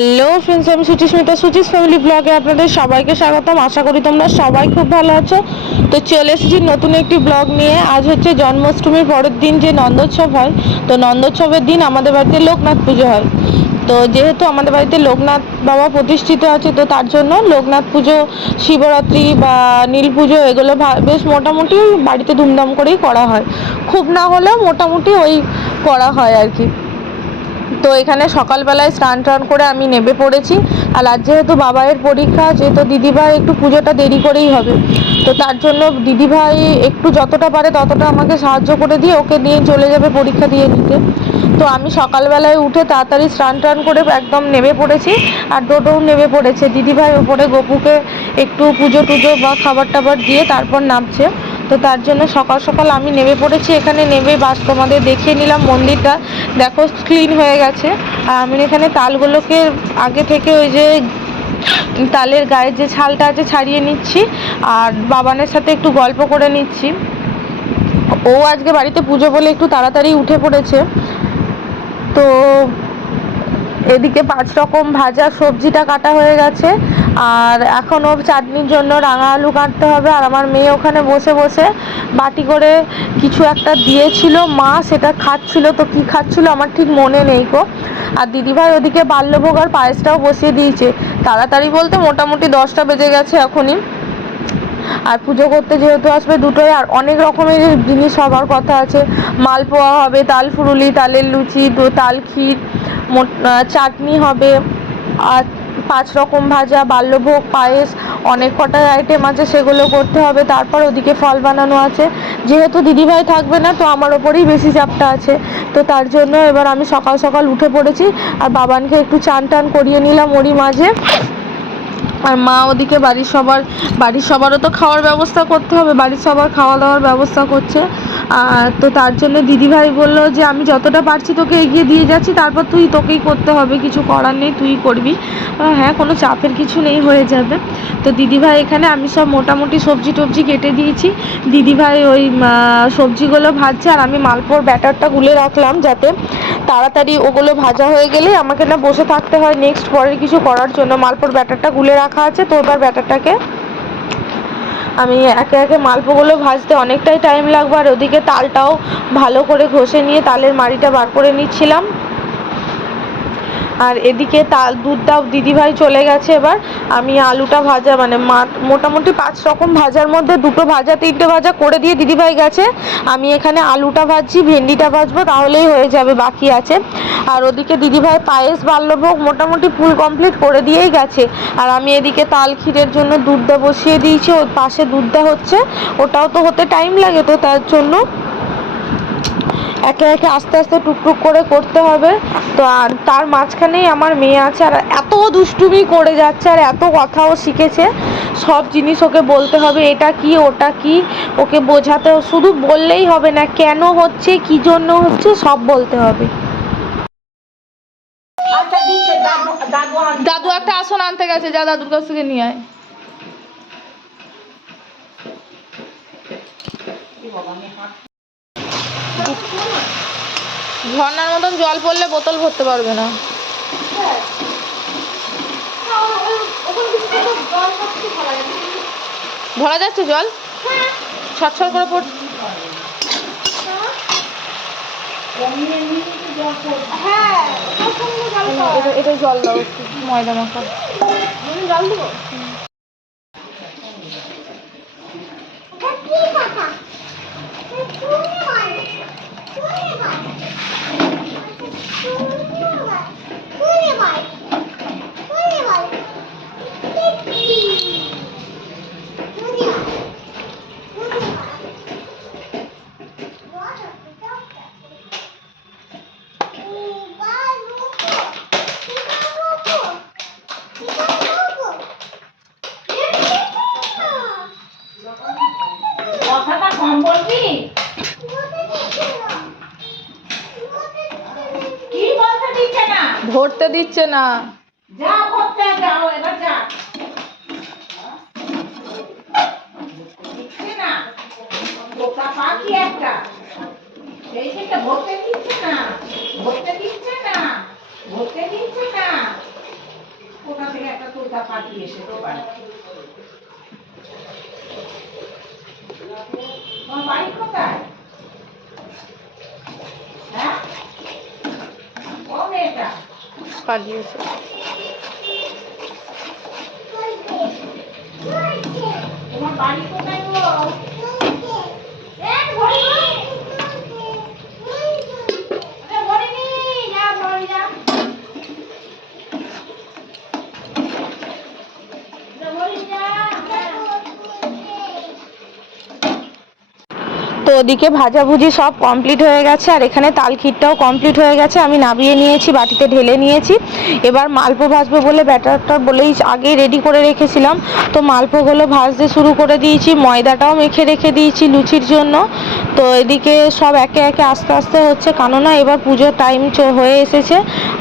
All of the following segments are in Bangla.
হ্যালো ফ্রেন্ডস, আমি সুচিস্মিতা, সুচিস ফ্যামিলি ব্লগে আপনাদের সবাইকে স্বাগতম। আশা করি তোমরা সবাই খুব ভালো আছো। তো চলে এসেছি নতুন একটি ব্লগ নিয়ে। আজ হচ্ছে জন্মাষ্টমীর পরের দিন, যে নন্দোৎসব হয়। তো নন্দোৎসবের দিন আমাদের বাড়িতে লোকনাথ পুজো হয়। তো যেহেতু আমাদের বাড়িতে লোকনাথ বাবা প্রতিষ্ঠিত আছে, তো তার জন্য লোকনাথ পুজো, শিবরাত্রি বা নীল পুজো এগুলো বেশ মোটামুটি বাড়িতে ধুমধাম করেই করা হয়। খুব না হলেও মোটামুটি ওই করা হয় আর কি। তো এখানে সকালবেলায় স্নান টান করে আমি নেমে পড়েছি। আর আজ যেহেতু বাবাইয়ের পরীক্ষা আছে, তো দিদিভাই একটু পুজোটা দেরি করেই হবে। তো তার জন্য দিদিভাই একটু যতটা পারে ততটা আমাকে সাহায্য করে দিয়ে ওকে নিয়ে চলে যাবে পরীক্ষা দিয়ে নিতে। তো আমি সকালবেলায় উঠে তাড়াতাড়ি স্নান টান করে একদম নেমে পড়েছি। আর টোটোও নেমে পড়েছে। দিদিভাই ওপরে গপুকে একটু পুজো টুজো বা খাবার টাবার দিয়ে তারপর নামছে। তো তার জন্য সকাল সকাল আমি নেমে পড়েছি। এখানে নেমে বাস তোমাদের দেখিয়ে নিলাম মন্দিরটা। দেখো ক্লিন হয়ে গেছে। আর আমি এখানে তালগুলোকে আগে থেকে ওই যে তালের গায়ে যে ছালটা আছে ছাড়িয়ে নিচ্ছি। আর বাবানের সাথে একটু গল্প করে নিচ্ছি। ও আজকে বাড়িতে পুজো বলে একটু তাড়াতাড়ি উঠে পড়েছে। তো এদিকে 5 রকম ভাজা সবজিটা কাটা হয়ে গেছে। আর এখনও চাটনির জন্য রাঙা আলু কাটতে হবে। আর আমার মেয়ে ওখানে বসে বসে বাটি করে কিছু একটা দিয়েছিল মা, সেটা খাচ্ছিল। তো কি খাচ্ছিল আমার ঠিক মনে নেই গো। আর দিদিভাই ওদিকে বাল্যভোগ আর পায়েসটাও বসিয়ে দিয়েছে। তাড়াতাড়ি বলতে মোটামুটি 10টা বেজে গেছে এখনই। আর পুজো করতে যেহেতু আসবে দুটোই, আর অনেক রকমের জিনিস হবার কথা আছে। মালপোয়া হবে, তাল ফুরুলি, তালের লুচি, তাল ক্ষীর, চাটনি হবে, আর 5 রকম ভাজা, বাল্যভোগ, পায়েস, অনেক কটা আইটেম আছে, সেগুলো করতে হবে। তারপর ওদিকে ফল বানানো আছে। যেহেতু দিদিভাই থাকবে না, তো আমার ওপরেই বেশি চাপটা আছে। তো তার জন্য এবার আমি সকাল সকাল উঠে পড়েছি। আর বাবানকে একটু চান টান করিয়ে নিলাম ওরই মাঝে। আর মা ওদিকে বাড়ির সবারও তো খাওয়ার ব্যবস্থা করতে হবে, বাড়ির সবার খাওয়া দাওয়ার ব্যবস্থা করছে। আর তো তার জন্য দিদিভাই বললো যে আমি যতটা পারছি তোকে এগিয়ে দিয়ে যাচ্ছি, তারপর তোকেই করতে হবে, কিছু করার নেই, তুই করবি। হ্যাঁ, কোনো চাপের কিছু নেই, হয়ে যাবে। তো দিদিভাই এখানে আমি সব মোটামুটি সবজি টবজি কেটে দিয়েছি। দিদিভাই ওই সবজিগুলো ভাজছে। আর আমি মালপোর ব্যাটারটা গুলে রাখলাম, যাতে তাড়াতাড়ি ওগুলো ভাজা হয়ে গেলে আমাকে না বসে থাকতে হয় নেক্সট পরের কিছু করার জন্য। মালপোর ব্যাটারটা গুলে রাখা আছে। তো এবার ব্যাটারটাকে আমি একে একে মালপোগুলো ভাজতে অনেকটাই টাইম লাগবে। আর ওদিকে তালটাও ভালো করে ঘষে নিয়ে তালের মাড়িটা বার করে নিচ্ছিলাম। আর এদিকে দুধটাও দিদিভাই চলে গেছে। এবার আমি আলুটা ভাজা মোটামুটি 5 রকম ভাজার মধ্যে 2টো ভাজা 3টে ভাজা করে দিয়ে দিদিভাই গেছে। আমি এখানে আলুটা ভাজছি, ভেন্ডিটা ভাজবো, তাহলেই হয়ে যাবে, বাকি আছে। আর ওদিকে দিদিভাই পায়েস, বাল্যভোগ মোটামুটি ফুল কমপ্লিট করে দিয়েই গেছে। আর আমি এদিকে তাল ক্ষীরের জন্য দুধটা বসিয়ে দিয়েছি। ওর পাশে দুধটা হচ্ছে, ওটাও তো হতে টাইম লাগে। তো তার জন্য একে একে আস্তে আস্তে টুকটুক করে করতে হবে। তো আর তার মাঝখানেই আমার মেয়ে আছে, আর এত দুষ্টুমি করে যাচ্ছে, আর এত কথাও শিখেছে। সব জিনিস ওকে বলতে হবে, এটা কি ওটা কি, ওকে বোঝাতে, শুধু বললেই হবে না, কেন হচ্ছে, কি জন্য হচ্ছে, সব বলতে হবে। দাদু একটা আসন আনতে গেছে, যা দাদুর কাছ থেকে নিয়ে আয়। ঝর্ণার মতন জল পড়লে বোতল ভরতে পারবে না। ভরা যাচ্ছে জল, ছটছট করে পড়ছে। এটা জল দাও, একটু ময়দা মাখা জল দেবো। ভরতে দিচ্ছে না। যা ভরতে যাও, এবার যা। দিচ্ছে না, বোকা পাখি একটা। সেই থেকে ভরতে দিচ্ছে না, ভরতে দিচ্ছে না, ভরতে দিচ্ছে না। পাঠিয়ে এসেছে বাড়ি। তোমার বাড়ি কোথায়? হ্যাঁ, ও মেয়েটা পালিয়েছে। তোমার বাড়ি কোথায় গো? তো ওদিকে ভাজাভুজি সব কমপ্লিট হয়ে গেছে, আর এখানে তালখিরটাও কমপ্লিট হয়ে গেছে। আমি নাবিয়ে নিয়েছি, বাটিতে ঢেলে নিয়েছি। এবার মালপো ভাজবো বলে ব্যাটারটা বলেই আগেই রেডি করে রেখেছিলাম। তো মালপোগুলো ভাজতে শুরু করে দিয়েছি, ময়দাটাও মেখে রেখে দিয়েছি লুচির জন্য। তো এদিকে সব একে একে আস্তে আস্তে হচ্ছে, কেননা এবার পুজোর টাইম হয়ে এসেছে,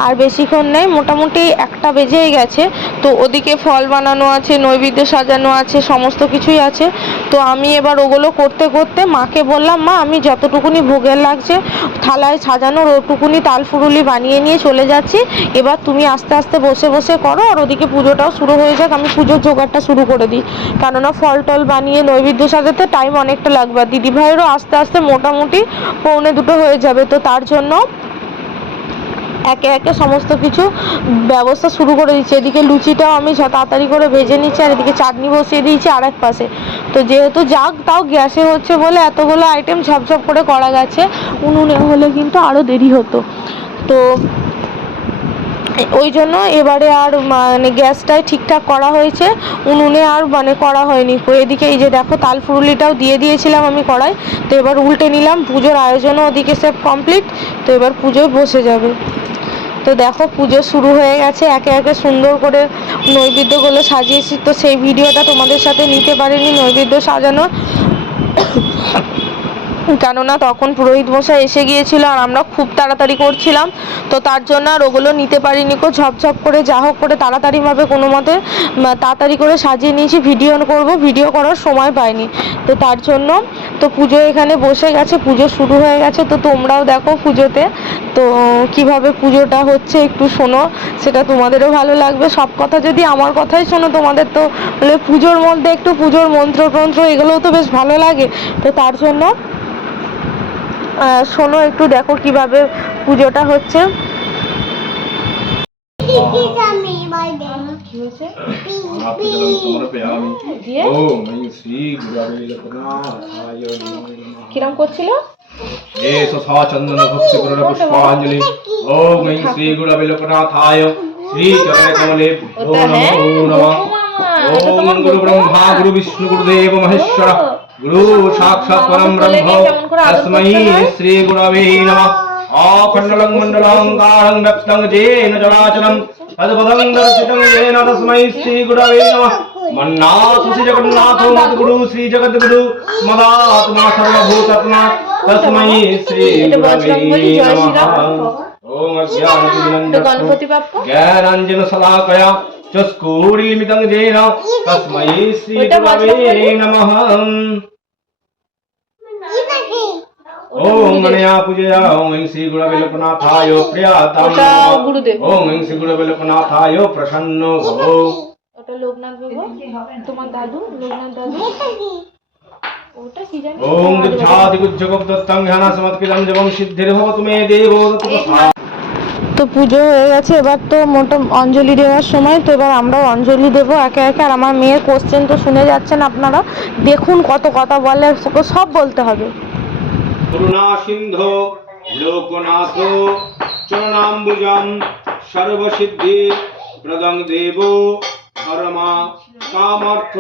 আর বেশিক্ষণ নেই, মোটামুটি 1টা বেজেই গেছে। তো ওদিকে ফল বানানো আছে, নৈবেদ্য সাজানো আছে, সমস্ত কিছুই আছে। তো আমি এবার ওগুলো করতে করতে মাকে বললাম, মা আমি যতটুকুনি ভোগের লাগছে থালায় সাজানোর ওটুকুনি তাল ফুরুলি বানিয়ে নিয়ে চলে যাচ্ছি, এবার তুমি আস্তে আস্তে বসে বসে করো, আর ওদিকে পুজোটাও শুরু হয়ে যাক, আমি পুজোর জোগাড়টা শুরু করে দিই। কেননা ফল টল বানিয়ে নৈবেদ্য সাজাতে টাইম অনেকটা লাগবে, আর দিদিভাইয়েরও আস্তে আস্তে মোটামুটি 1:45 হয়ে যাবে। তো তার জন্য একে একে সমস্ত কিছু ব্যবস্থা শুরু করে দিচ্ছি। এদিকে লুচিটাও আমি তাড়াতাড়ি করে ভেজে নিচ্ছি, আর এদিকে চাটনি বসিয়ে দিয়েছি আর এক পাশে। তো যেহেতু যাক তাও গ্যাসে হচ্ছে বলে এতগুলো আইটেম ঝপঝপ করে করা গেছে, উনুনে হলে কিন্তু আরও দেরি হতো। তো ওই জন্য এবারে আর মানে গ্যাসটাই ঠিকঠাক করা হয়েছে, উনুনে আর মানে করা হয়নি। তো এদিকে এই যে দেখো তাল ফুরুলিটাও দিয়ে দিয়েছিলাম আমি কড়াই। তো এবার উল্টে নিলাম, পুজোর আয়োজনও ওদিকে সব কমপ্লিট। তো এবার পুজোয় বসে যাবে। তো দেখো পুজো শুরু হয়ে গেছে, একে একে সুন্দর করে নৈবেদ্যগুলো সাজিয়েছি। তো সেই ভিডিওটা তোমাদের সাথে নিতে পারিনি, নৈবেদ্য সাজানোর, কেননা তখন পুরোহিত মশাই এসে গিয়েছিল আর আমরা খুব তাড়াতাড়ি করছিলাম। তো তার জন্য আর ওগুলো নিতে পারিনি কো, ঝপঝপ করে যা হোক করে তাড়াতাড়িভাবে কোনো মতে তাড়াতাড়ি করে সাজিয়ে নিয়েছি। ভিডিও করব, ভিডিও করার সময় পাইনি। তো তার জন্য তো পুজো এখানে বসে গেছে, পুজো শুরু হয়ে গেছে। তো তোমরাও দেখো পুজোতে তো কিভাবে পুজোটা হচ্ছে একটু শোনো, সেটা তোমাদেরও ভালো লাগবে। সব কথা যদি আমার কথাই শোনো তোমাদের তো পুজোর মধ্যে একটু পুজোর মন্ত্র টন্ত্র এগুলোও তো বেশ ভালো লাগে। তো তার জন্য শোনো একটু, দেখো কিভাবে পুজোটা হচ্ছে। কিরম করছিল? চন্দন ভক্তি করুণ পুষ্পাঞ্জলি। ওম ঐং শ্রী গুরবে লোকনাথায় শ্রী চরণে কমলে নমঃ। ওম গুরু ব্রহ্মা গুরু বিষ্ণু গুরুদেব মহেশ্বর গুরু সাক্ষাৎ পরম ব্রহ্ম তস্मै শ্রী গুরবে নমঃ। অখণ্ডলং মণ্ডলঙ্কারং ব্যপ্তং যেন চরাচরং তদ্পদং দর্শিতং येन তস্मै শ্রী গুরবে নমঃ। মন্নাথ শ্রী জগন্নাথ মদ্গুরু শ্রী জগদ্গুরু মদাত্মা সর্বভূতাত্মা তস্मै শ্রী গুরবে নমঃ। ওম অজ্ঞানতিমিরন্ধস্য জ্ঞানাঞ্জন শলাকয়া চক্ষুর্মিলিतं येन তস্मै শ্রী গুরবে নমঃ। ওম গণয়া পূজয়া ওম শ্রী গুরবে লোকনাথায় প্রিয়তম ওম শ্রী গুরবে লোকনাথায় প্রসন্ন ভব। ওটা লোকনাথ বাবু, তোমার দাদু লোকনাথ দাদু। ওটা কি জানি। ওম দুচ্ছাদি গুজ্জগদ্দত্তং জ্ঞানাসমৎকিদং জবং সিদ্ধির্ভবতু মে দেবো তথা। তো পুজো হয়ে গেছে, এবার তো মোটা অঞ্জলি দেওয়ার সময়। তো এবার আমরাও অঞ্জলি দেবো একে একে। আর আমার মেয়ের কোশ্চেন তো শুনে যাচ্ছেন আপনারা, দেখুন কত কথা বলে, সব বলতে হবে। করুণা সিন্ধু লোকনাথ চরণাম্বুজং সর্বসিদ্ধি প্রদং দেব ধর্মা কামার্থ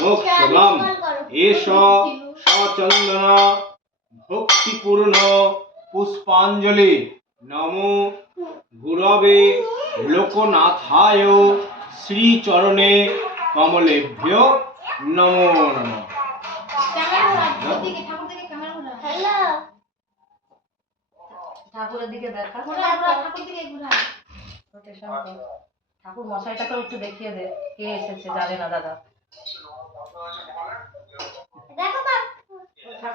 মোক্ষদম এষ সচন্দন ভক্তিপূর্ণ পুষ্পাঞ্জলি নমো গুরবে লোকনাথায় শ্রীচরণে কমলেভ্য নমো নমঃ। ঠাকুরের দিকে দেখা, ঠাকুর মশাইটাকে একটু দেখিয়ে দে, কে এসেছে জানে না দাদা।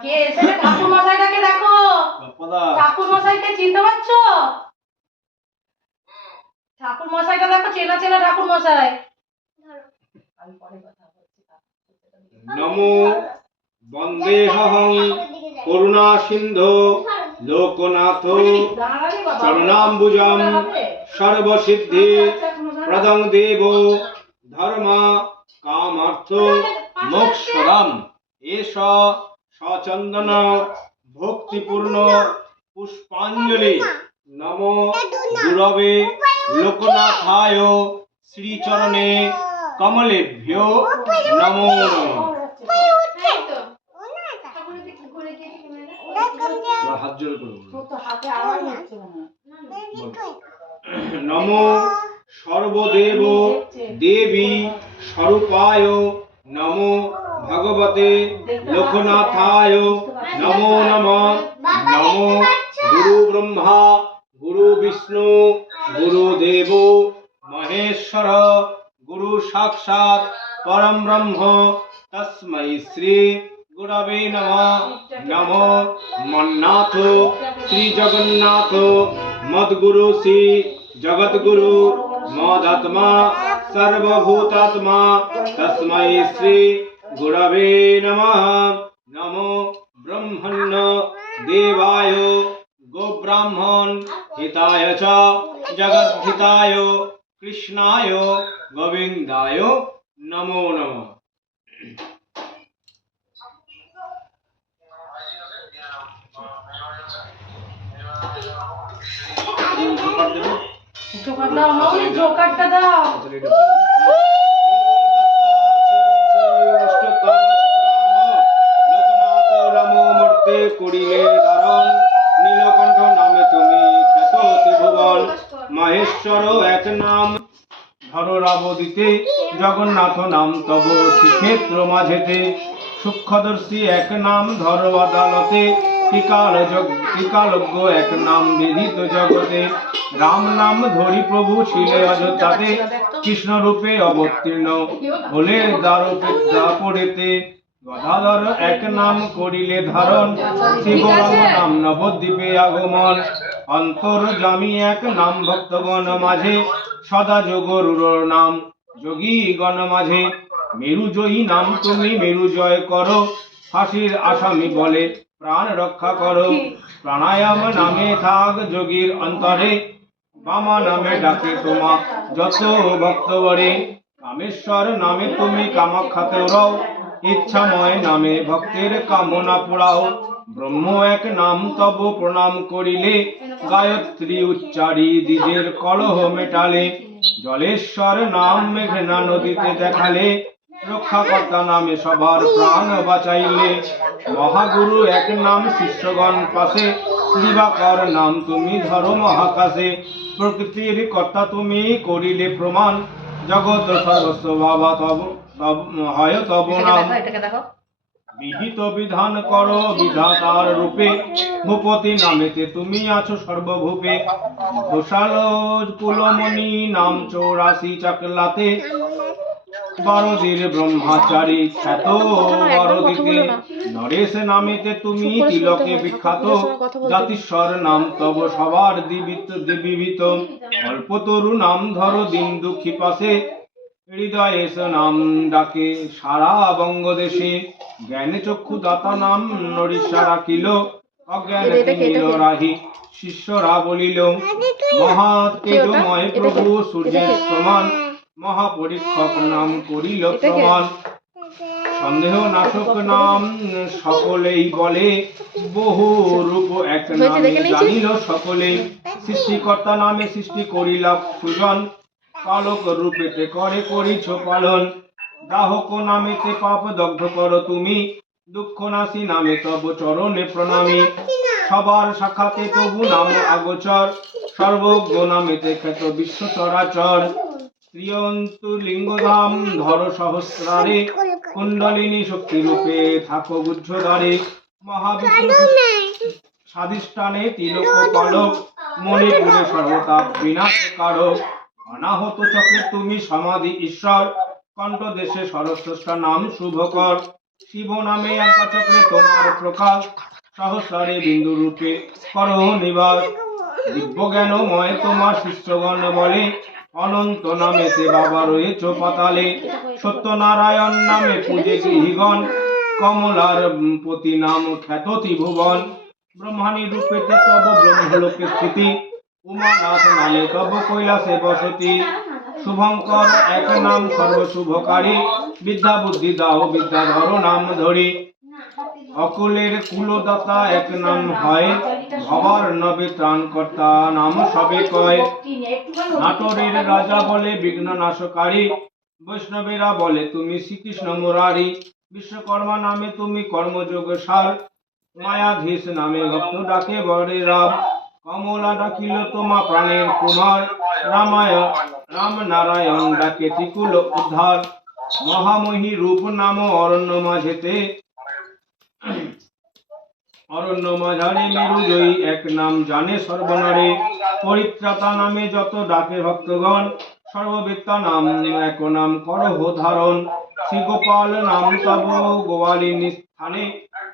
কে এসেছে? ঠাকুর মশাইটাকে দেখো। ঠাকুর মশাইকে চিনতে পারছো? ঠাকুর মশাইটা দেখো, চেনা চেনা ঠাকুর মশাই। আমি পরে কথা বলছি। নমো বন্দেহং করুণা সিন্ধু লোকনাথ চরণাম্বুজম সর্বসিদ্ধি প্রদং দেব ধর্ম কামার্থ মোক্ষদাম এষ সচন্দন ভক্তিপূর্ণ পুষ্পাঞ্জলি নমো গুরবে লোকনাথায় শ্রীচরণে কমলেভ্যো নমো নমঃ। হাত জোড় করে নমো সর্বদেব দেবী স্বরূপায় নমো ভগবতে লোকনাথায় নমো নমঃ। নমো গুরু ব্রহ্মা গুরু বিষ্ণু গুরুদেব মহেশ্বর গুরু সাক্ষাৎ পরম ব্রহ্ম তস্मै শ্রী গুরবে নমঃ। নমো মন্নাথ শ্রী জগন্নাথ মদ্গুরু শ্রী জগদ্গুরু মদাত্মা সর্বভূতাত্মা তস্मै শ্রী গুরবে নমঃ। নমো ব্রহ্মণ্য দেবায় গোব্রাহ্মণ হিতায় চ জগদ্ধিতায় কৃষ্ণায় গোবিন্দায় নমো নমঃ। জোকার দাও মাউলি, জোকারটা দাও। করিলে ধারণ নীলকণ্ঠ নামে তুমি খ্যাত ত্রিভুবন মহেশ্বর এক নাম ধরো রাবদিতে জগন্নাথ নাম তব শ্রীক্ষেত্র মাঝেতে সূক্ষ্মদর্শী এক নাম ধরো আদালতে ত্রিকালজ্ঞ এক নাম বিদিত জগতে রাম নাম ধরি প্রভু ছিলে অযোধ্যাতে কৃষ্ণ রূপে অবতীর্ণ হলে দ্বারপড়েতে গদাধর এক নাম করিলে ধারণ শিবরাম নাম নবদ্বীপে আগমন অন্তর্যামী এক নাম ভক্তগণ মাঝে সদা যোগরুর নাম যোগী গণ মাঝে মেরুজয়ী নাম তুমি মেরু জয় করো ফাঁসির আসামি বলে প্রাণ রক্ষা করো প্রাণায়াম নামে থাক যোগীর অন্তরে বামা নামে ডাকে তোমা যত ভক্তবরে কামেশ্বর নামে তুমি কামাখ্যাতে রও ইচ্ছাময় নামে ভক্তের কামনা পুরাও ব্রহ্ম এক নাম তব প্রণাম করিলে গায়ত্রী উচ্চারি দ্বিজের কলহ মেটালে জলেশ্বর নাম মেঘনা নদীতে দেখালে রক্ষাকর্তা নামে সবার প্রাণ বাঁচাইলে মহাগুরু এক নাম শিষ্যগণ পাশে দিবাকর নাম তুমি ধরো মহাকাশে প্রকৃতির কর্তা তুমি করিলে প্রমাণ জগৎ সর্বস্ব বাবা তব হয় তব নাম বিহিত বিধান করো বিধাতার রূপে ভূপতি নামেতে তুমি আছো সর্বভূপে ঘোষাল কুলমণি নাম 84 চাকলাতে বরদির ব্রহ্মচারী খ্যাত বরদিতে নরেশ নামেতে তুমি তিলকে বিখ্যাত জাতিস্বর নাম তব সবার দিবিত অল্পতরু নাম ধরো দিন দুঃখী পাশে হৃদয়ে নাম ডাকে সারা বঙ্গদেশে জ্ঞানে চক্ষু দাতা নাম নরিষা রাখিল অজ্ঞানে তিমির রাহি শিষ্যরা বলিল মহা তেজময় প্রভু সূর্যের সমান মহাপরীক্ষক নাম করিল প্রমাণ সন্দেহ নাশক নাম সকলেই বলে বহু রূপ এক নামে জানিল সকলে সৃষ্টিকর্তা নামে সৃষ্টি করিল সুজন পালক রূপেতে করে করিছ পালন দাহক নামেতে পাপ দগ্ধ করো তুমি দুঃখ নাশী নামে তব চরণে প্রণামী সবার শাখাতে তবু নাম আগোচর সর্বজ্ঞ নামেতে খ্যাত বিশ্ব চরাচর ত্রিয়ন্তু লিঙ্গধাম ধর সহস্রারে কুণ্ডলিনী শক্তি রূপে থাকো গুহ্যদ্বারে মহাবিষ্ণু স্বাধিষ্ঠানে তিলক পালক মণিপুরে সর্বতাপ বিনাশ কারক অনাহত চক্রে তুমি সমাধি ঈশ্বর কণ্ঠ দেশে সরস্রষ্টা নাম শুভকর শিব নামে একা চক্রে তোমার প্রকাশ সহস্রারে বিন্দু রূপে করো নিবাস দিব্য জ্ঞানময় তোমার শিষ্যগণ বলে অনন্ত নামেতে বাবা রয়েছ পাতালে সত্যনারায়ণ নামে পূজে গৃহীগণ, কমলার পতি নাম খ্যাত ত্রিভুবন। ব্রহ্মাণী রূপেতে তব ব্রহ্মলোকে স্থিতি, উমানাথ নামে তব কৈলাসে বসতি। শুভঙ্কর এক নাম সর্বশুভকারী, বিদ্যা বুদ্ধি দাও বিদ্যাধর নাম ধরি। অকুলের কুলদাতা এক নাম হয়, ভবার নবে ত্রাণকর্তা নাম সবে কয়। নাটোরের রাজা বলে বিঘ্ন নাশকারী, বৈষ্ণবেরা বলে তুমি শ্রীকৃষ্ণ মুরারি। বিশ্বকর্মা নামে তুমি কর্মযোগ সার, মায়াধীশ নামে ভক্ত ডাকে বরে রাম। কমলা ডাকিল তোমা প্রাণের কুমার, রাম নারায়ণ ডাকে ত্রিকুল উদ্ধার। মহামহী রূপ নাম অরণ্য মাঝেতে, অরণ্য মাঝারে মেরুজয়ী এক নাম জানে সর্বনারে। পরিত্রাতা নামে যত ডাকে ভক্তগণ, সর্ববিদ্যা নাম এক নাম করহ ধারণ। শ্রীগোপাল নাম তব গোয়ালিনী স্থানে,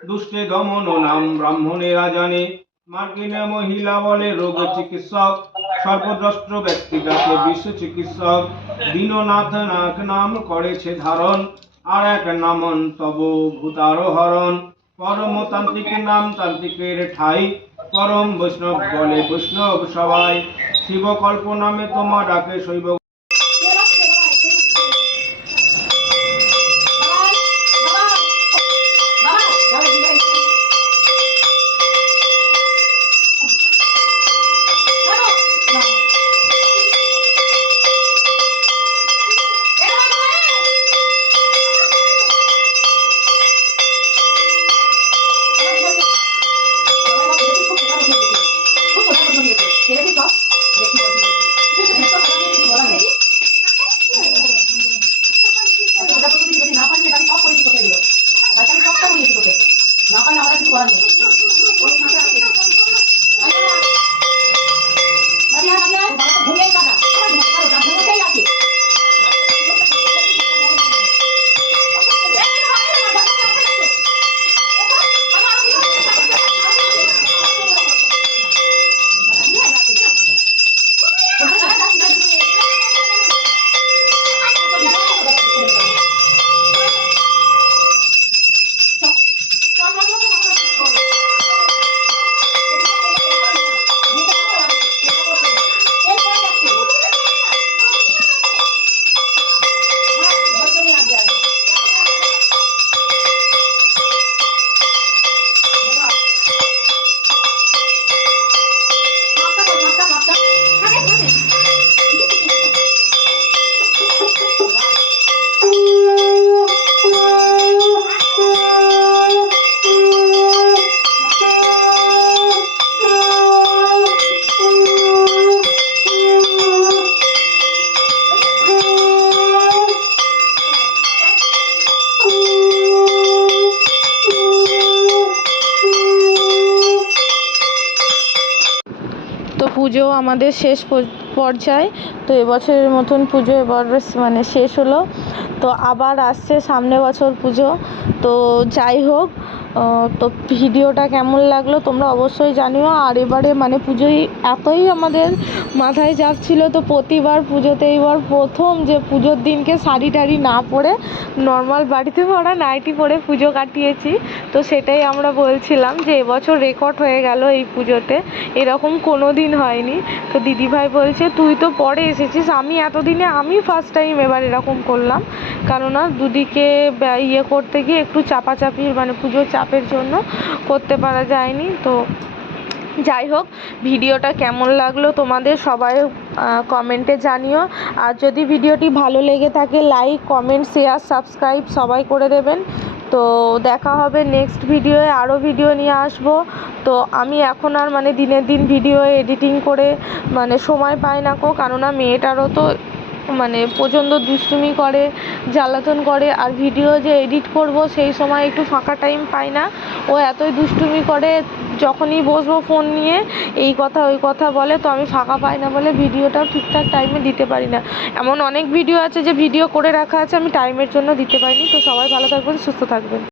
দুষ্টে দমন নাম ব্রাহ্মণেরা জানে। মার্কিনে মহিলা বলে রোগ চিকিৎসক, সর্বদ্রষ্ট ব্যক্তি ডাকে বিশ্ব চিকিৎসক। দীননাথ নাম করেছে ধারণ, আর এক নামন তব ভূতার হরণ। পরমতান্ত্রিক নাম তান্ত্রিকের ঠাই, পরম বৈষ্ণব বলে বৈষ্ণব সবাই। শিবকল্প নামে তোমা ডাকে শৈব। পুজো আমাদের শেষ পর্যায়ে। তো এবছরের মতন পুজো এবার মানে শেষ হলো, তো আবার আসছে সামনে বছর পুজো। তো যাই হোক, তো ভিডিওটা কেমন লাগলো তোমরা অবশ্যই জানিও। আর এবারে মানে পুজোয় এতই আমাদের মাথায় চাপ ছিল, তো প্রতিবার পুজোতে এইবার প্রথম যে পুজোর দিনকে শাড়ি টাড়ি না পরে নর্মাল বাড়িতে পরা নাইটি পরে পুজো কাটিয়েছি। তো সেটাই আমরা বলছিলাম যে এবছর রেকর্ড হয়ে গেল এই পুজোতে, এরকম কোনো দিন হয়নি। তো দিদিভাই বলছে তুই তো পরে এসেছিস, আমি এতদিনে আমি ফার্স্ট টাইম এবার এরকম করলাম, কেননা দুদিকে ইয়ে করতে গিয়ে একটু চাপাচাপি মানে পুজোর চাপের জন্য করতে পারা যায়নি। তো যাই হোক, ভিডিওটা কেমন লাগলো তোমাদের সবাই কমেন্টে জানিও। আর যদি ভিডিওটি ভালো লেগে থাকে লাইক কমেন্ট শেয়ার সাবস্ক্রাইব সবাই করে দেবেন। তো দেখা হবে নেক্সট ভিডিওয়ে, আরও ভিডিও নিয়ে আসবো। তো আমি এখন আর মানে দিনের দিন ভিডিও এডিটিং করে মানে সময় পাই না কো, কেননা মেয়েটারও তো মানে প্রচণ্ড দুষ্টুমি করে, জ্বালাতন করে, আর ভিডিও যে এডিট করব সেই সময় একটু ফাঁকা টাইম পাই না। ও এতই দুষ্টুমি করে, যখনই বসবো ফোন নিয়ে এই কথা ওই কথা বলে, তো আমি ফাঁকা পাই না বলে ভিডিওটাও ঠিকঠাক টাইমে দিতে পারি না। এমন অনেক ভিডিও আছে যে ভিডিও করে রাখা আছে, আমি টাইমের জন্য দিতে পারিনি। তো সবাই ভালো থাকবেন, সুস্থ থাকবেন।